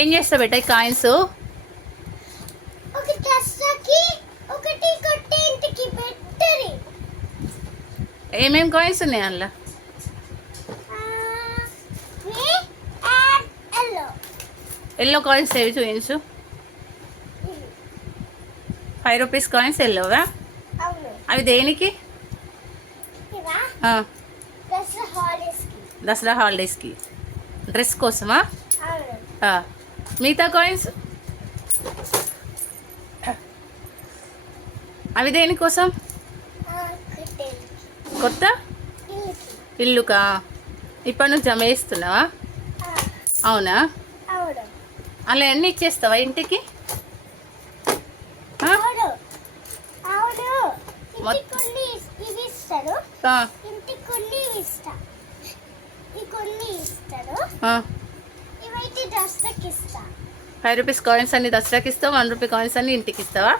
ఏం చేస్తావు బెట్ట కాయిన్స్? ఏమేం కాయిన్స్ ఉన్నాయి అందులో? ఎల్లో. కాయిన్స్ ఏవి చూపించు. ఫైవ్ రూపీస్ కాయిన్స్ ఎల్లోవా? అవి దేనికి? దసరా హాలిడేస్కి. డ్రెస్ కోసమా? మిగతా కాయిన్స్ అవి దేనికోసం కొత్త? ఇల్లుకి. ఇప్పటి నుంచి జమ చేస్తున్నావా? అవునా? అలా ఎన్ని ఇచ్చేస్తావా ఇంటికి? ఇస్తారు. కొన్ని ఇస్తారు. ఫైవ్ రూపీస్ కాయిన్స్ అన్ని దసరాకి ఇస్తావు వన్ రూపీ కాయిన్స్ అన్ని ఇంటికి ఇస్తావా